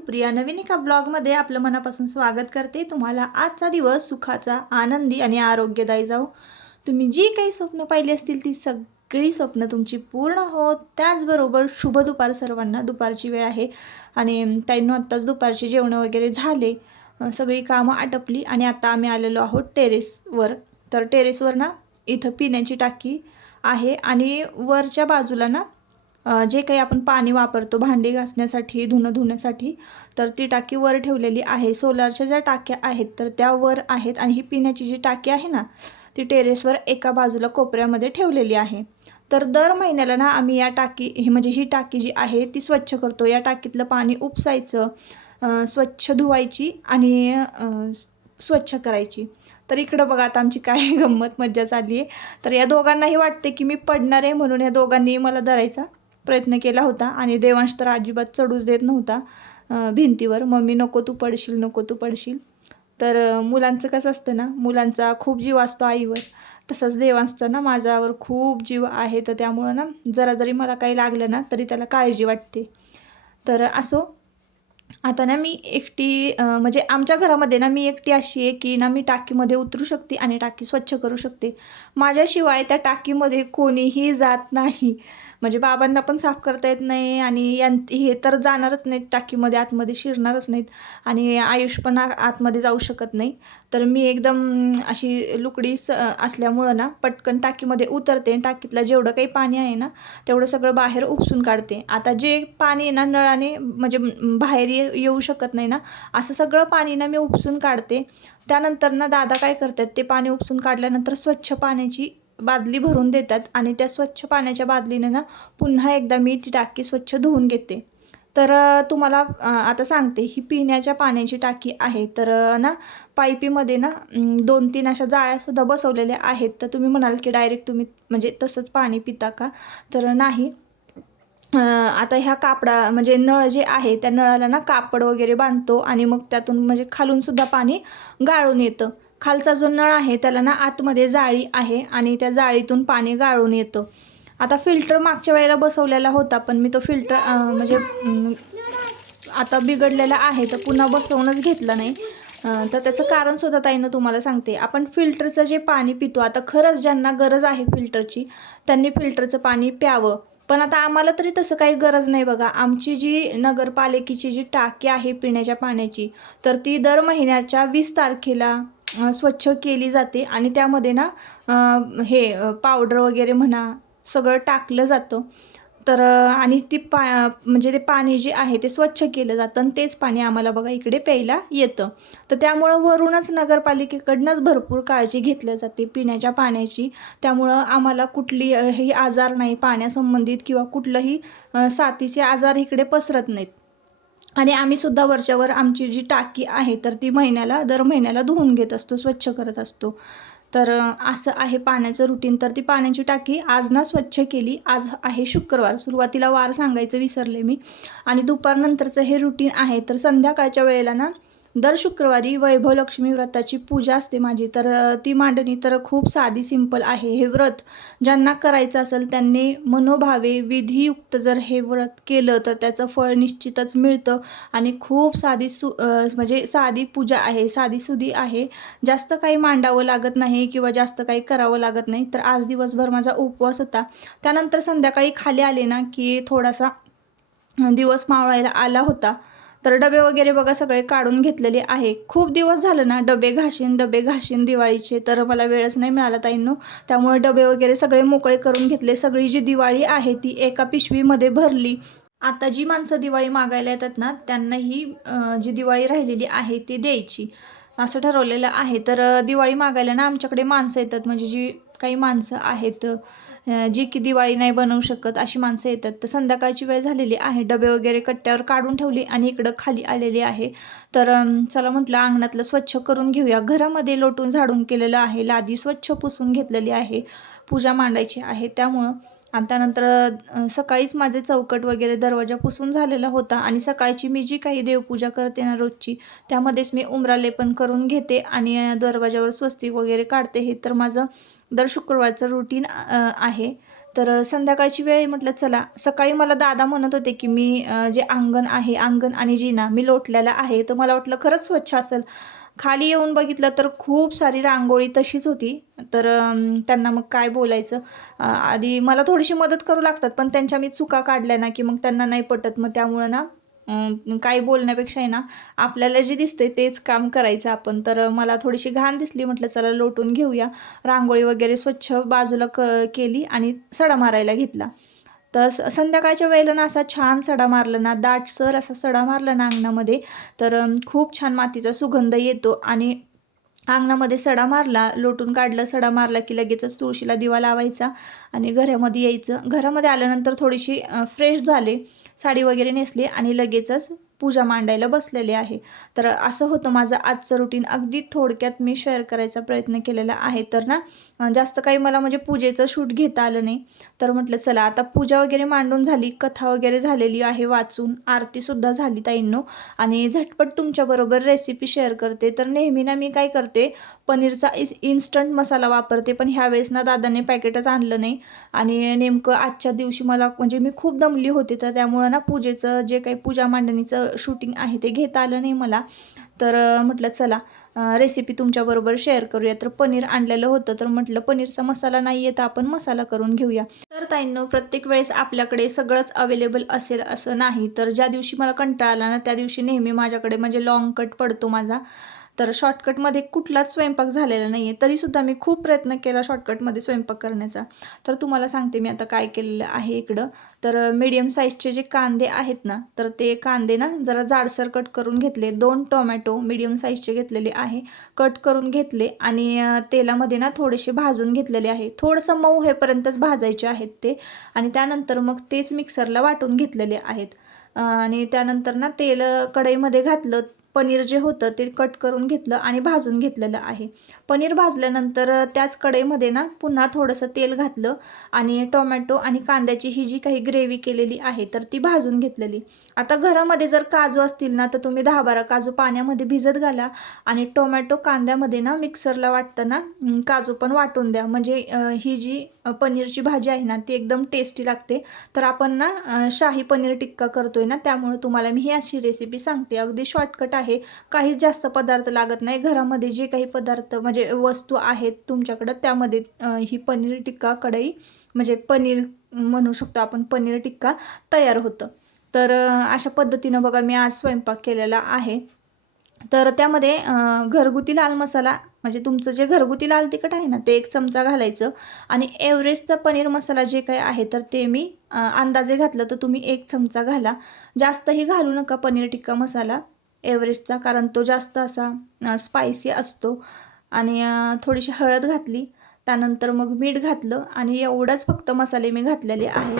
सुप्रिया नवीन एका ब्लॉगमध्ये आपलं मनापासून स्वागत करते. तुम्हाला आजचा दिवस सुखाचा आनंदी आणि आरोग्यदायी जाऊ तुम्ही जी काही स्वप्न पाहिली असतील ती सगळी स्वप्न तुमची पूर्ण होत. त्याचबरोबर शुभ दुपार सर्वांना. दुपारची वेळ आहे आणि त्यांना आत्ताच दुपारचे जेवणं वगैरे झाले. सगळी कामं आटपली आणि आता आम्ही आलेलो आहोत टेरेसवर. तर टेरेसवर ना इथं पिण्याची टाकी आहे आणि वरच्या बाजूला ना जे काही आपण पाणी वापरतो भांडी घासण्यासाठी धुणं धुण्यासाठी तर ती टाकी वर ठेवलेली आहे. सोलारच्या ज्या टाक्या आहेत तर त्या वर आहेत आणि ही पिण्याची जी टाकी आहे ना ती टेरेसवर एका बाजूला कोपऱ्यामध्ये ठेवलेली आहे. तर दर महिन्याला ना आम्ही या टाकी ही म्हणजे ही टाकी जी आहे ती स्वच्छ करतो. या टाकीतलं पाणी उपसायचं स्वच्छ धुवायची आणि स्वच्छ करायची. तर इकडं बघा आता आमची काय गंमत मज्जा चालली आहे तर या दोघांनाही वाटते की मी पडणार आहे म्हणून या दोघांनी मला धरायचा. प्रयत्न केला होता आणि देवांश तर अजिबात चढूच देत नव्हता भिंतीवर. मम्मी नको तू पडशील नको तू पडशील. तर मुलांचं कसं असतं ना मुलांचा खूप जीव असतो आईवर. तसंच देवांशचा ना माझ्यावर खूप जीव आहे. तर त्यामुळं ना जरा जरी मला काही लागलं ना तरी त्याला काळजी वाटते. तर असो आता ना मी एकटी म्हणजे आमच्या घरामध्ये ना मी एकटी अशी आहे की ना मी टाकीमध्ये उतरू शकते आणि टाकी स्वच्छ करू शकते. माझ्याशिवाय त्या टाकीमध्ये कोणीही जात नाही. म्हणजे बाबांना पण साफ करता येत नाही आणि यां हे तर जाणारच नाहीत टाकीमध्ये आतमध्ये शिरणारच नाहीत आणि आयुष पण आतमध्ये जाऊ शकत नाही. तर मी एकदम अशी लुकडी स असल्यामुळं ना पटकन टाकीमध्ये उतरते टाकीतलं जेवढं काही पाणी आहे ना तेवढं सगळं बाहेर उपसून काढते. आता जे पाणी आहे ना नळाने म्हणजे बाहेर येऊ शकत नाही ना असं सगळं पाणी ना मी उपसून काढते. त्यानंतर ना दादा काय करतात ते पाणी उपसून काढल्यानंतर स्वच्छ पाण्याची बादली भरून देतात आणि त्या स्वच्छ पाण्याच्या बादलीने ना पुन्हा एकदा मी ती टाकी स्वच्छ धुवून घेते. तर तुम्हाला आता सांगते ही पिण्याच्या पाण्याची टाकी आहे. तर ना पाईपीमध्ये ना दोन तीन अशा जाळ्यासुद्धा बसवलेल्या आहेत. तर तुम्ही म्हणाल की डायरेक्ट तुम्ही म्हणजे तसंच पाणी पिता का? तर नाही. आता ह्या कापडा म्हणजे नळ जे आहे त्या नळाला ना कापड वगैरे बांधतो आणि मग त्यातून म्हणजे खालूनसुद्धा पाणी गाळून येतं. खालचा जो नळ आहे त्याला ना आतमध्ये जाळी आहे आणि त्या जाळीतून पाणी गाळून येतं. आता फिल्टर मागच्या वेळेला बसवलेला होता पण मी तो फिल्टर म्हणजे आता बिघडलेला आहे तर पुन्हा बसवूनच घेतलं नाही. तर त्याचं कारण सुद्धा ताईनं तुम्हाला सांगते. आपण फिल्टरचं जे पाणी पितो आता खरंच ज्यांना गरज आहे फिल्टरची त्यांनी फिल्टरचं पाणी प्यावं. पण आता आम्हाला तरी तसं काही गरज नाही बघा. आमची जी नगरपालिकेची जी टाकी आहे पिण्याच्या पाण्याची तर ती दर महिन्याच्या वीस तारखेला स्वच्छ केली जाते आणि त्यामध्ये ना हे पावडर वगैरे म्हणा सगळं टाकलं जातं. तर आणि ती पा म्हणजे ते पाणी जे आहे ते स्वच्छ केलं जातं आणि तेच पाणी आम्हाला बघा इकडे प्यायला येतं. तर त्यामुळं वरूनच नगरपालिकेकडनंच भरपूर काळजी घेतली जाते पिण्याच्या पाण्याची. त्यामुळं आम्हाला कुठलीही आजार नाही पाण्यासंबंधित किंवा कुठलंही साथीचे आजार इकडे पसरत नाहीत. आणि आम्ही सुद्धा वरच्यावर आमची जी टाकी आहे तर ती महिन्याला दर महिन्याला धुवून घेत असतो स्वच्छ करत असतो. तर असं आहे पाण्याचं रुटीन तर ती पाण्याची टाकी आज ना स्वच्छ केली. आज आहे शुक्रवार. सुरुवातीला वार सांगायचं विसरले मी. आणि दुपारनंतरचं हे रुटीन आहे. तर संध्याकाळच्या वेळेला ना दर शुक्रवारी वैभव लक्ष्मी व्रताची पूजा असते माझी. तर ती मांडणी तर खूप साधी सिंपल आहे. हे व्रत ज्यांना करायचं असेल त्यांनी मनोभावे विधियुक्त जर हे व्रत केलं तर त्याचं फळ निश्चितच मिळतं. आणि खूप साधी सु म्हणजे साधी पूजा आहे साधी सुधी आहे. जास्त काही मांडावं लागत नाही किंवा जास्त काही करावं लागत नाही. तर आज दिवसभर माझा उपवास होता. त्यानंतर संध्याकाळी खाली आले ना की थोडासा दिवस मावळायला आला होता. तर डबे वगैरे बघा सगळे काढून घेतलेले आहे. खूप दिवस झालं ना डबे घाशीन डबे घाशीन दिवाळीचे तर मला वेळच नाही मिळाला ताईंनो. त्यामुळे डबे वगैरे सगळे मोकळे करून घेतले. सगळी जी दिवाळी आहे ती एका पिशवीमध्ये भरली. आता जी माणसं दिवाळी मागायला येतात ना त्यांना ही जी दिवाळी राहिलेली आहे ती द्यायची. असं ठरवलेलं आहे. तर दिवाळी मागायला ना आमच्याकडे माणसं येतात. म्हणजे जी काही माणसं आहेत जी की दिवाळी नाही बनवू शकत अशी माणसं येतात. तर संध्याकाळची वेळ झालेली आहे. डबे वगैरे कट्ट्यावर काढून ठेवली आणि इकडं खाली आलेली आहे. तर चला म्हटलं अंगणातलं स्वच्छ करून घेऊया. घरामध्ये लोटून झाडून केलेलं आहे. लादी स्वच्छ पुसून घेतलेली आहे. पूजा मांडायची आहे. त्यामुळं आणि त्यानंतर सकाळीच माझे चौकट वगैरे दरवाजा पुसून झालेला होता आणि सकाळची मी जी काही देवपूजा करते ना रोजची त्यामध्येच मी उमरालेपन करून घेते आणि दरवाजावर स्वस्ती वगैरे काढते. हे तर माझं दर शुक्रवारचं रुटीन आहे. तर संध्याकाळची वेळ आहे म्हटलं चला. सकाळी मला दादा म्हणत होते की मी जे अंगण आहे अंगण आणि जिना मी लोटलेला आहे. तर मला वाटलं खरंच स्वच्छ असेल. खाली येऊन बघितलं तर खूप सारी रांगोळी तशीच होती. तर त्यांना मग काय बोलायचं? आधी मला थोडीशी मदत करू लागतात पण त्यांच्या मी चुका काढल्या ना की मग त्यांना नाही पटत. मग त्यामुळं ना काही बोलण्यापेक्षा आहे ना आपल्याला जे दिसते तेच काम करायचं आपण. तर मला थोडीशी घाण दिसली म्हटलं चला लोटून घेऊया. रांगोळी वगैरे स्वच्छ बाजूला क केली आणि सडा मारायला घेतला. तर संध्याकाळच्या वेळेला ना असा छान सडा मारला ना दाटसर असा सडा मारला ना अंगणामध्ये तर खूप छान मातीचा सुगंध येतो आणि अंगणामध्ये सडा मारला लोटून काढलं सडा मारला की लगेचच तुळशीला दिवा लावायचा आणि घरामध्ये यायचं. घरामध्ये आल्यानंतर थोडीशी फ्रेश झाले साडी वगैरे नेसली आणि लगेचच पूजा मांडायला बसलेले आहे. तर असं होतं माझं आजचं रुटीन अगदी थोडक्यात मी शेअर करायचा प्रयत्न केलेला आहे. तर ना जास्त काही मला म्हणजे पूजेचं शूट घेता आलं नाही. तर म्हटलं चला आता पूजा वगैरे मांडून झाली कथा वगैरे झालेली आहे वाचून आरतीसुद्धा झाली ताईंनो. आणि झटपट तुमच्याबरोबर रेसिपी शेअर करते. तर नेहमी ना मी काय करते पनीरचा इस इन्स्टंट मसाला वापरते. पण ह्यावेळेस ना दादाने पॅकेटच आणलं नाही. आणि नेमकं आजच्या दिवशी मला म्हणजे मी खूप दमली होते. तर त्यामुळं ना पूजेचं जे काही पूजा मांडणीचं शूटिंग आहे ते घेता आलं नाही मला. तर म्हटलं चला रेसिपी तुमच्याबरोबर शेअर करूया. तर पनीर आणलेलं होतं. तर म्हटलं पनीरचा मसाला नाही आहे तर आपण मसाला करून घेऊया. तर ताईंनो प्रत्येक वेळेस आपल्याकडे सगळंच अवेलेबल असेल असं नाही. तर ज्या दिवशी मला कंटाळा आला ना त्या दिवशी नेहमी माझ्याकडे म्हणजे लाँग कट पडतो माझा. तर शॉर्टकटमध्ये कुठलाच स्वयंपाक झालेला नाही आहे तरीसुद्धा मी खूप प्रयत्न केला शॉर्टकटमध्ये स्वयंपाक करण्याचा. तर तुम्हाला सांगते मी आता काय केलेलं आहे इकडं. तर मीडियम साईजचे जे कांदे आहेत ना तर ते कांदे ना जरा जाडसर कट करून घेतले. दोन टोमॅटो मीडियम साईजचे घेतलेले आहे. कट करून घेतले आणि तेलामध्ये ना थोडेसे भाजून घेतलेले आहे. थोडंसं मऊ होईपर्यंतच भाजायचे आहेत ते. आणि त्यानंतर मग तेच मिक्सरला वाटून घेतलेले आहेत. आणि त्यानंतर ना तेल कढईमध्ये घातलं. पनीर जे होतं ते कट करून घेतलं आणि भाजून घेतलेलं आहे. पनीर भाजल्यानंतर त्याच कढईमध्ये ना पुन्हा थोडंसं तेल घातलं आणि टोमॅटो आणि कांद्याची ही जी काही ग्रेव्ही केलेली आहे तर ती भाजून घेतलेली. आता घरामध्ये जर काजू असतील ना तर तुम्ही दहा बारा काजू पाण्यामध्ये भिजत घाला आणि टोमॅटो कांद्यामध्ये ना मिक्सरला वाटताना काजू पण वाटून द्या. म्हणजे ही जी पनीरची भाजी आहे ना ती एकदम टेस्टी लागते. तर आपण ना शाही पनीर टिक्का करतोय ना त्यामुळे तुम्हाला मी ही अशी रेसिपी सांगते. अगदी शॉर्टकट आहे. काहीच जास्त पदार्थ लागत नाही. घरामध्ये जे काही पदार्थ म्हणजे वस्तू आहेत तुमच्याकडं त्यामध्ये ही पनीर टिक्का कढई म्हणजे पनीर म्हणू शकतो आपण पनीर टिक्का तयार होतं. तर अशा पद्धतीनं बघा मी आज स्वयंपाक केलेला आहे. तर त्यामध्ये घरगुती लाल मसाला म्हणजे तुमचं जे घरगुती लाल तिखट आहे ना ते एक चमचा घालायचं. आणि एव्हरेस्टचा पनीर मसाला जे काही आहे तर ते मी अंदाजे घातलं तर तुम्ही एक चमचा घाला. जास्तही घालू नका पनीर टिक्का मसाला एव्हरेस्टचा कारण तो जास्त असा स्पायसी असतो. आणि थोडीशी हळद घातली त्यानंतर मग मीठ घातलं आणि एवढाच फक्त मसाले मी घातलेले आहे.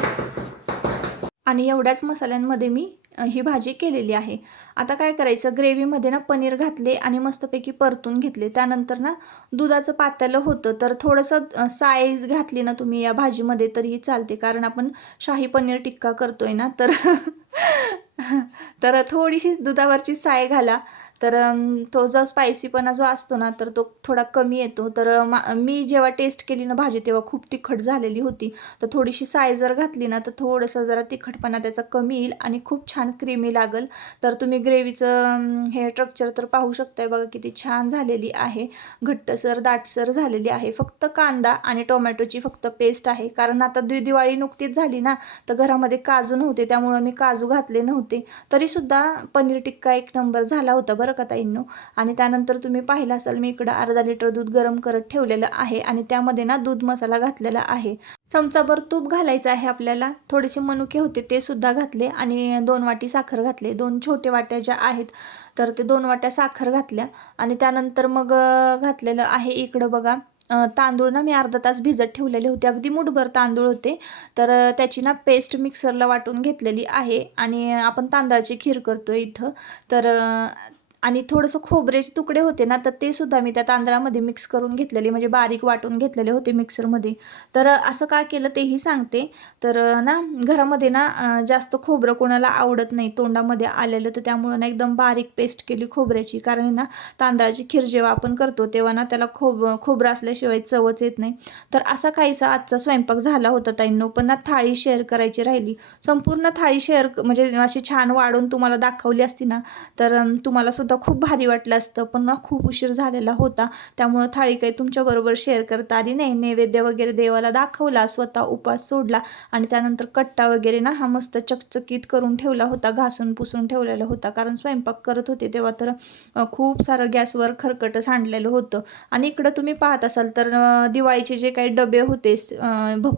आणि एवढ्याच मसाल्यांमध्ये मी ही भाजी केलेली आहे. आता काय करायचं? ग्रेव्हीमध्ये ना पनीर घातले आणि मस्तपैकी परतून घेतले. त्यानंतर ना दुधाचं पातेलं होतं. तर थोडंसं साईज घातली ना तुम्ही या भाजीमध्ये तरीही चालते. कारण आपण शाही पनीर टिक्का करतोय ना तर तर थोडीशी दुधावरची साय घाला. तर तो जो स्पायसीपणा जो असतो ना तर तो थोडा कमी येतो. तर मा मी जेव्हा टेस्ट केली ना भाजी तेव्हा खूप तिखट झालेली होती. तर थोडीशी साय जर घातली ना तर थोडंसं जरा तिखटपणा त्याचा कमी येईल आणि खूप छान क्रीमी लागल. तर तुम्ही ग्रेव्हीचं हे स्ट्रक्चर तर पाहू शकताय बघा किती छान झालेली आहे. घट्टसर दाटसर झालेली आहे. फक्त कांदा आणि टोमॅटोची फक्त पेस्ट आहे. कारण आता दि दिवाळी नुकतीच झाली ना तर घरामध्ये काजू नव्हते. त्यामुळं मी काजू घातले नव्हते. तरीसुद्धा पनीर टिक्का एक नंबर झाला होता बरं का ताईंनो आणि त्यानंतर तुम्ही पाहिलं असाल मी इकडं अर्धा लिटर दूध गरम करत ठेवलेलं आहे आणि त्यामध्ये ना दूध मसाला घातलेला आहे. चमचाभर तूप घालायचं आहे आपल्याला. थोडेसे मनुके होते ते सुद्धा घातले आणि दोन वाटी साखर घातले. दोन छोटे वाट्या ज्या आहेत तर ते दोन वाट्या साखर घातल्या. आणि त्यानंतर मग घातलेलं आहे इकडं बघा तांदूळ ना मी अर्धा तास भिजत ठेवलेले होते. अगदी मुठभर तांदूळ होते. तर त्याची ना पेस्ट मिक्सरला वाटून घेतलेली आहे. आणि आपण तांदळाची खीर करतो इथं. तर आणि थोडंसं खोबरेचे तुकडे होते ना तर ते सुद्धा मी त्या तांदळामध्ये मिक्स करून घेतलेले म्हणजे बारीक वाटून घेतलेले होते मिक्सरमध्ये तर असं का केलं तेही सांगते. तर ना घरामध्ये ना जास्त खोबरं कोणाला आवडत नाही तोंडामध्ये आलेलं तर त्यामुळं ना एकदम बारीक पेस्ट केली खोबऱ्याची. कारण ना तांदळाची खीर जेव्हा आपण करतो तेव्हा ना त्याला खोब खोबरं असल्याशिवाय चवच येत नाही. तर असा काहीसा आजचा स्वयंपाक झाला होता ताईंनो पण ना थाळी शेअर करायची राहिली. संपूर्ण थाळी शेअर म्हणजे अशी छान वाढून तुम्हाला दाखवली असती ना तर तुम्हाला सुद्धा खूप भारी वाटलं असतं पण ना खूप उशीर झालेला होता. त्यामुळं थाळी काही तुमच्याबरोबर शेअर करता आली नाही. नैवेद्य वगैरे देवाला दाखवला स्वतः उपास सोडला आणि त्यानंतर कट्टा वगैरे ना हा मस्त चकचकीत करून ठेवला होता घासून पुसून ठेवलेला होता. कारण स्वयंपाक करत होते तेव्हा तर खूप सारं गॅसवर खरकटं सांडलेलं होतं. आणि इकडं तुम्ही पाहत असाल तर दिवाळीचे जे काही डबे होते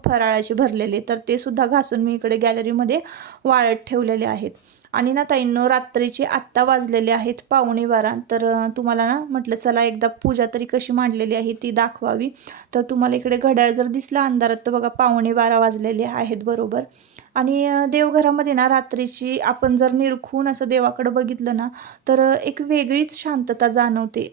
फराळाचे भरलेले तर ते सुद्धा घासून मी इकडे गॅलरीमध्ये वाळत ठेवलेले आहेत. आणि ना ताईंनो रात्रीचे आत्ता वाजलेले आहेत पावणे बारा. तर तुम्हाला ना म्हटलं चला एकदा पूजा तरी कशी मांडलेली आहे ती दाखवावी. तर तुम्हाला इकडे घड्याळ जर दिसला अंधारात तर बघा पावणे बारा वाजलेले आहेत बरोबर. आणि देवघरामध्ये ना रात्रीची आपण जर निरखून असं देवाकडं बघितलं ना तर एक वेगळीच शांतता जाणवते.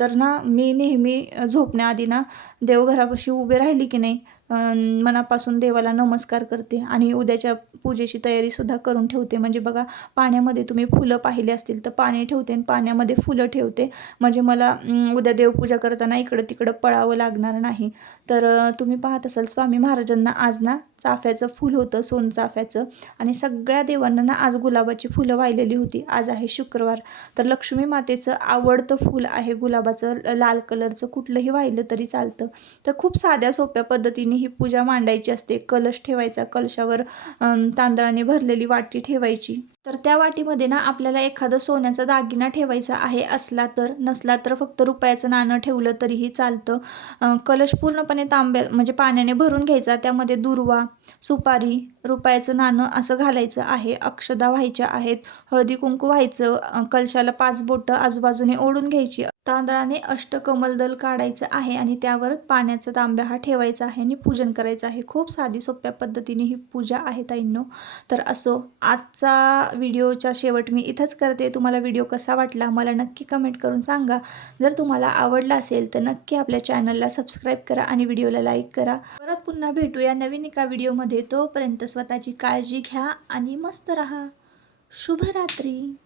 तर ना मी नेहमी झोपण्याआधी ना देवघरापाशी उभे राहिली की नाही मनापासून देवाला नमस्कार करते आणि उद्याच्या पूजेची तयारीसुद्धा करून ठेवते. म्हणजे बघा पाण्यामध्ये तुम्ही फुलं पाहिली असतील तर पाणी ठेवते आणि पाण्यामध्ये फुलं ठेवते. म्हणजे मला उद्या देवपूजा करताना इकडं तिकडं पळावं लागणार नाही. तर तुम्ही पाहत असाल स्वामी महाराजांना आज ना चाफ्याचं फूल होतं सोनचाफ्याचं आणि सगळ्या देवांना ना आज गुलाबाची फुलं वाहिलेली होती. आज आहे शुक्रवार. तर लक्ष्मी मातेचं आवडतं फूल आहे गुलाबाचं ल- लाल कलरचं कुठलंही वाहिलं तरी चालतं. तर खूप साध्या सोप्या पद्धतीने ही पूजा मांडायची असते. कलश ठेवायचा कलशावर तांदळाने भरलेली वाटी ठेवायची. तर त्या वाटीमध्ये ना आपल्याला एखादं सोन्याचा दागिना ठेवायचा आहे असला तर नसला तर फक्त रुपयाचं नाणं ठेवलं तरीही चालतं. कलश पूर्णपणे तांब्या म्हणजे पाण्याने भरून घ्यायचा. त्यामध्ये दुर्वा सुपारी रुपयाचं नाणं असं घालायचं आहे. अक्षदा व्हायच्या आहेत. हळदी कुंकू व्हायचं. कलशाला पाच बोटं आजूबाजूने ओढून घ्यायची. तांदळाने अष्टकमलदल काढायचं आहे आणि त्यावर पाण्याचा तांब्या हा ठेवायचा आहे आणि पूजन करायचं आहे. खूप साधी सोप्या पद्धतीने ही पूजा आहे ताईंनो. तर असो आजचा व्हिडिओच्या शेवट मी इथंच करते. तुम्हाला व्हिडिओ कसा वाटला मला नक्की कमेंट करून सांगा. जर तुम्हाला आवडला असेल तर नक्की आपल्या चॅनलला सबस्क्राईब करा आणि व्हिडिओला लाईक करा. परत पुन्हा भेटूया नवीन एका व्हिडिओमध्ये. तोपर्यंत स्वतःची काळजी घ्या आणि मस्त राहा. शुभरात्री.